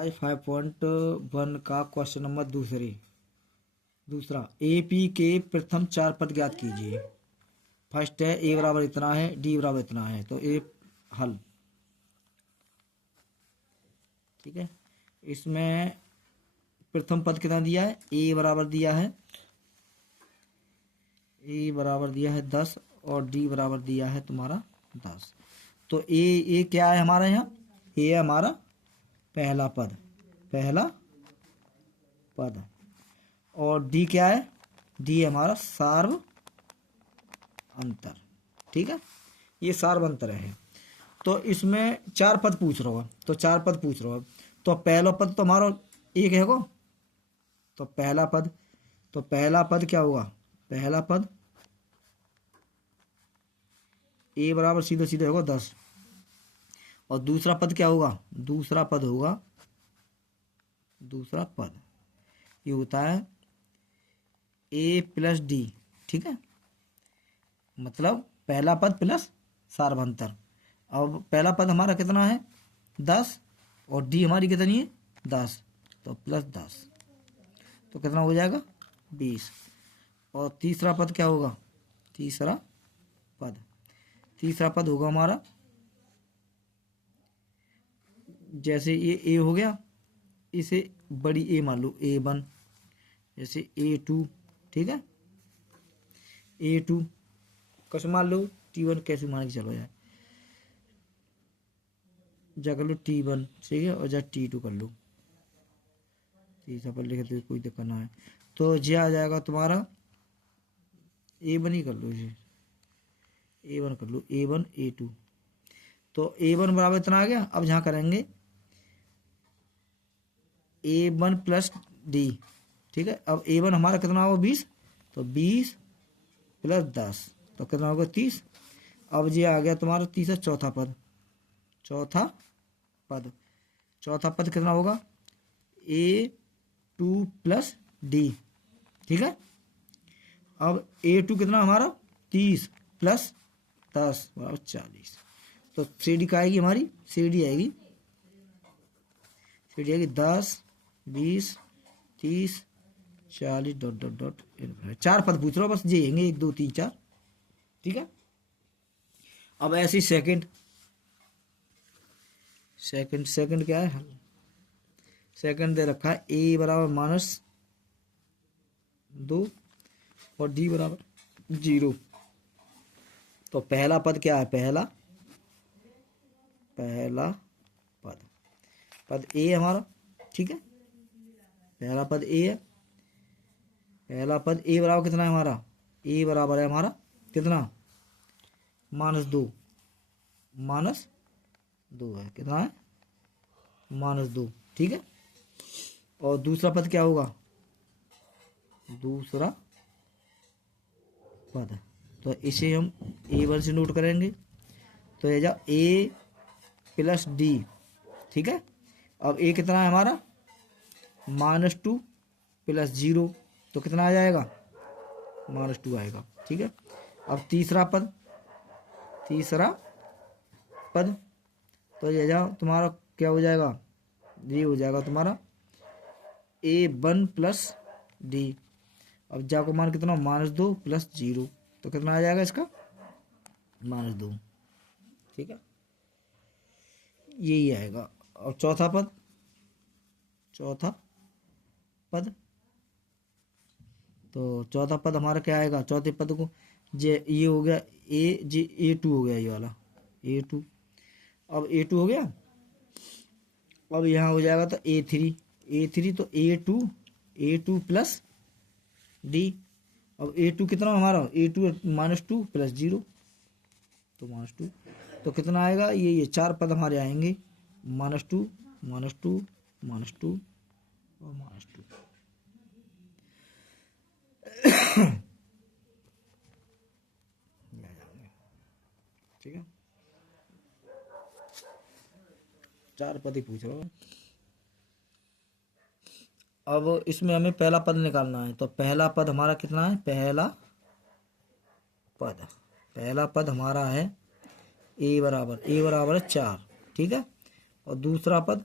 5.1 का question number दूसरा AP के प्रथम 4 पद ज्ञात कीजिए। फर्स्ट है ए बराबर इतना है, डी बराबर इतना है, तो ए हल। ठीक है, इसमें प्रथम पद कितना दिया है, ए बराबर दिया है, ए बराबर दिया है 10 और डी बराबर दिया है तुम्हारा 10। तो ए क्या है हमारा, यहाँ ए है हमारा पहला पद और डी क्या है, डी है हमारा सार्व अंतर। ठीक है, ये सार्व अंतर है। तो इसमें 4 पद पूछ रहा हो, तो 4 पद पूछ रहा हो, तो पहला पद तो हमारा एक है को, तो पहला पद क्या होगा, पहला पद ए बराबर सीधे सीधे होगा 10 और दूसरा पद क्या होगा, दूसरा पद ये होता है ए प्लस डी। ठीक है, मतलब पहला पद प्लस सार्वभौमंतर। अब पहला पद हमारा कितना है 10 और डी हमारी कितनी है 10, तो प्लस 10, तो कितना हो जाएगा 20। और तीसरा पद क्या होगा, तीसरा पद होगा हमारा, जैसे ये ए हो गया, इसे बड़ी ए मान लो A1, जैसे A2। ठीक है, A2 कैसे मान लो, T1 कैसे मान के चलो यार, जा कर लो T1, ठीक है, और जा T2 कर लो, तीसरा पर लिखे तो कोई दिक्कत ना है। तो ये आ जाएगा तुम्हारा A1 ही कर लो, इसे A1 कर लो, A1 A2। तो A1 बराबर इतना आ गया। अब यहाँ करेंगे A1 प्लस डी। ठीक है, अब A1 हमारा कितना होगा 20, तो 20 प्लस 10 तो कितना होगा 30। अब ये आ गया तुम्हारा तीसरा चौथा पद कितना होगा A2 प्लस डी। ठीक है, अब A2 कितना हमारा 30 प्लस 10 बराबर 40। तो CD का आएगी हमारी, CD आएगी 10 20 30 40 डॉट डॉट डॉट। 4 पद पूछ रहा हो बस, ये आएंगे 1 2 3 4। ठीक है, अब ऐसे ही सेकंड क्या है, सेकंड दे रखा है ए बराबर -2 और डी बराबर 0। तो पहला पद क्या है, पहला पद ए है हमारा। ठीक है, पहला पद ए है, पहला पद ए बराबर कितना है हमारा, ए बराबर है हमारा कितना -2 है, कितना है -2। ठीक है, और दूसरा पद क्या होगा, दूसरा पद, तो इसे हम A1 से नोट करेंगे, तो ये जा ए प्लस डी। ठीक है, अब ए कितना है हमारा -2 प्लस 0, तो कितना आ जाएगा -2 आएगा। ठीक है, अब तीसरा पद तो ये जाओ तुम्हारा क्या हो जाएगा, ये हो जाएगा तुम्हारा A1 प्लस डी। अब जाको मान कितना -2 प्लस 0, तो कितना आ जाएगा इसका -2। ठीक है, यही आएगा। और चौथा तो चौथा पद हमारा क्या आएगा, चौथे पद को ये हो गया A2 हो गया, ये वाला A2। अब A2 हो गया, अब यहाँ हो जाएगा तो A3 तो A2 प्लस डी। अब A2 कितना हमारा, A2 -2 प्लस 0, तो -2, तो कितना आएगा, ये 4 पद हमारे आएंगे -2 -2 -2 और -2। ठीक है, 4 पद ही पूछ रहा हूँ। अब इसमें हमें पहला पद निकालना है, तो पहला पद हमारा कितना है, पहला पद हमारा है ए बराबर है 4। ठीक है, और दूसरा पद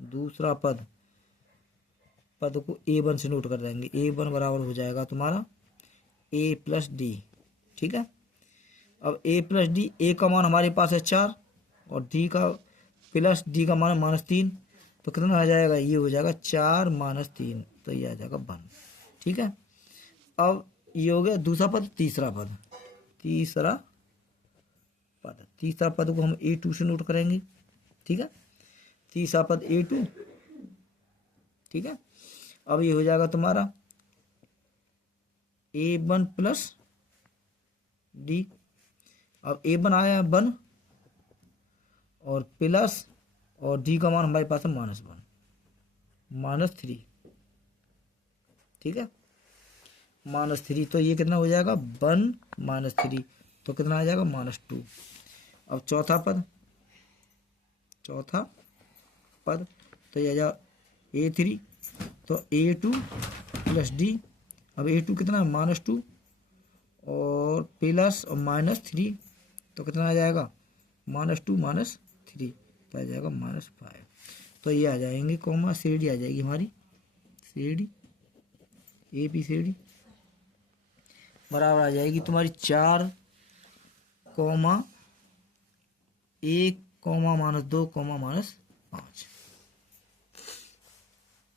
दूसरा पद को A1 से नोट कर देंगे। A1 बराबर हो जाएगा तुम्हारा A प्लस डी। ठीक है, अब A प्लस डी, A का मान हमारे पास है 4 और D का प्लस D का मान -3, तो कितना आ जाएगा, ये हो जाएगा 4 - 3, तो ये आ जाएगा 1। ठीक है, अब ये हो गया दूसरा पद। तीसरा पद को हम A2 से नोट करेंगे। ठीक है, तीसरा पद A2। ठीक है, अब ये हो जाएगा तुम्हारा A1 प्लस डी। अब A1 आया 1 और प्लस, और D का मान हमारे पास है -1 -3। ठीक है, -3, तो ये कितना हो जाएगा 1 - 3, तो कितना आ जाएगा -2। अब चौथा पद तो ये आ जाएगा A3, तो A2 प्लस डी। अब A2 कितना है -2 और प्लस और -3, तो कितना आ जाएगा -2 -3, तो आ जाएगा -5। तो ये आ जाएंगे कॉमा CD आ जाएगी हमारी, CD AP CD बराबर आ जाएगी तुम्हारी 4, 1, -2, -5।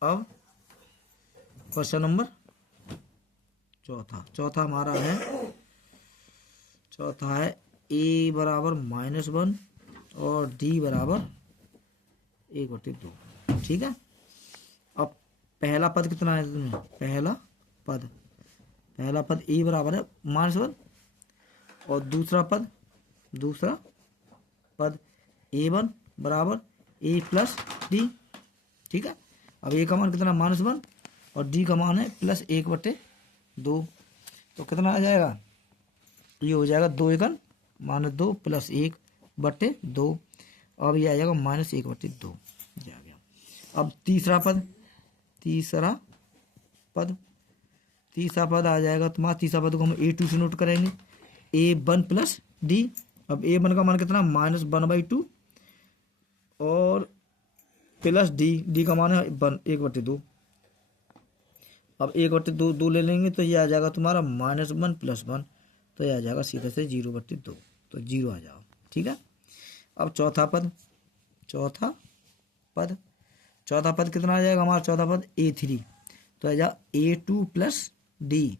अब क्वेश्चन नंबर चौथा हमारा है, A बराबर -1 और D बराबर 1/2। ठीक है, अब पहला पद कितना है तुम्हें, पहला पद A बराबर है -1 और दूसरा पद A1 बराबर A प्लस डी। ठीक है, अब A का मान कितना -1 और D का मान है +1/2, तो कितना आ जाएगा, ये हो जाएगा 2 एकन -2 प्लस 1/2। अब ये आ जाएगा -1/2, ये आ गया। अब तीसरा पद आ जाएगा तुम्हारा, तीसरा पद को हम A2 से नोट करेंगे। A1 plus D. अब A1 का मान कितना -1/2 और प्लस D का मान है 1/2। अब 1/2 ले लेंगे तो ये आ जाएगा तुम्हारा -1 + 1, तो ये आ जाएगा सीधे से 0/2, तो 0 आ जाओ। ठीक है, अब चौथा पद कितना आ जाएगा हमारा, चौथा पद A3, तो आ जाएगा A2 प्लस डी।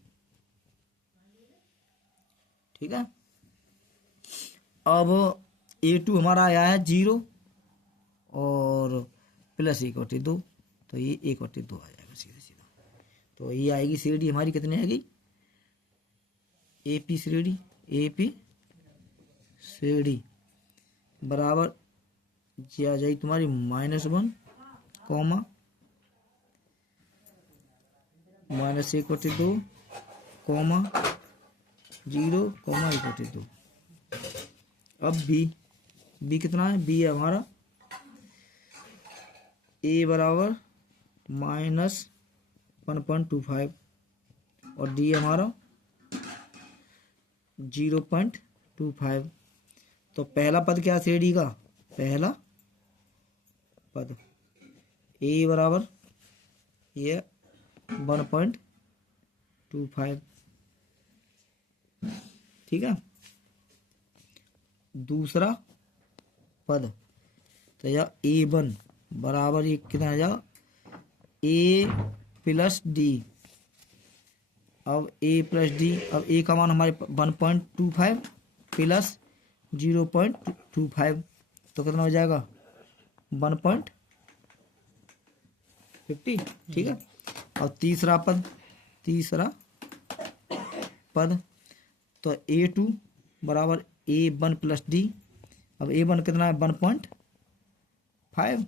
ठीक है, अब A2 हमारा आया है 0 और प्लस 1/2, तो ये 1/2 आ जाएगा सीधा। तो ये आएगी CD हमारी, कितनी आएगी AP CD बराबर ये आ जाएगी तुम्हारी -1, -1/2 0, 1/2। अब B कितना है, B है हमारा A बराबर -1.25 और D हमारा 0.25। तो पहला पद क्या है CD का, पहला पद A बराबर ये 1.25। ठीक है, दूसरा पद तो या A1 बराबर ये कितना आ जाएगा A प्लस डी। अब A प्लस डी, अब A का मान हमारे 1.25 प्लस 0.25, तो कितना हो जाएगा 1.50। ठीक है, अब तीसरा पद तो A2 बराबर A1 प्लस डी। अब A1 कितना है 1.5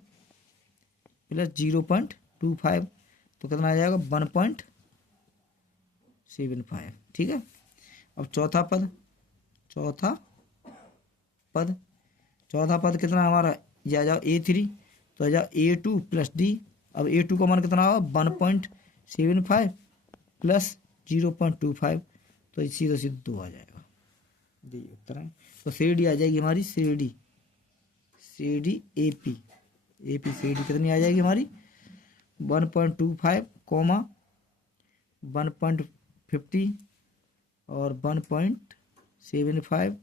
प्लस 0.25, तो कितना आ जाएगा 1.75। ठीक है, अब चौथा पद कितना है हमारा, ये आ जाओ A3, तो आ जाओ A2 प्लस डी। अब A2 का मान कितना होगा 1.75 प्लस 0.25, तो सीधा 2 आ जाएगा। उत्तर है, तो CD आ जाएगी हमारी CD AP। ABCD कितनी आ जाएगी हमारी 1.25 कॉमा 1.50 और 1.75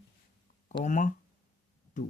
कॉमा 2।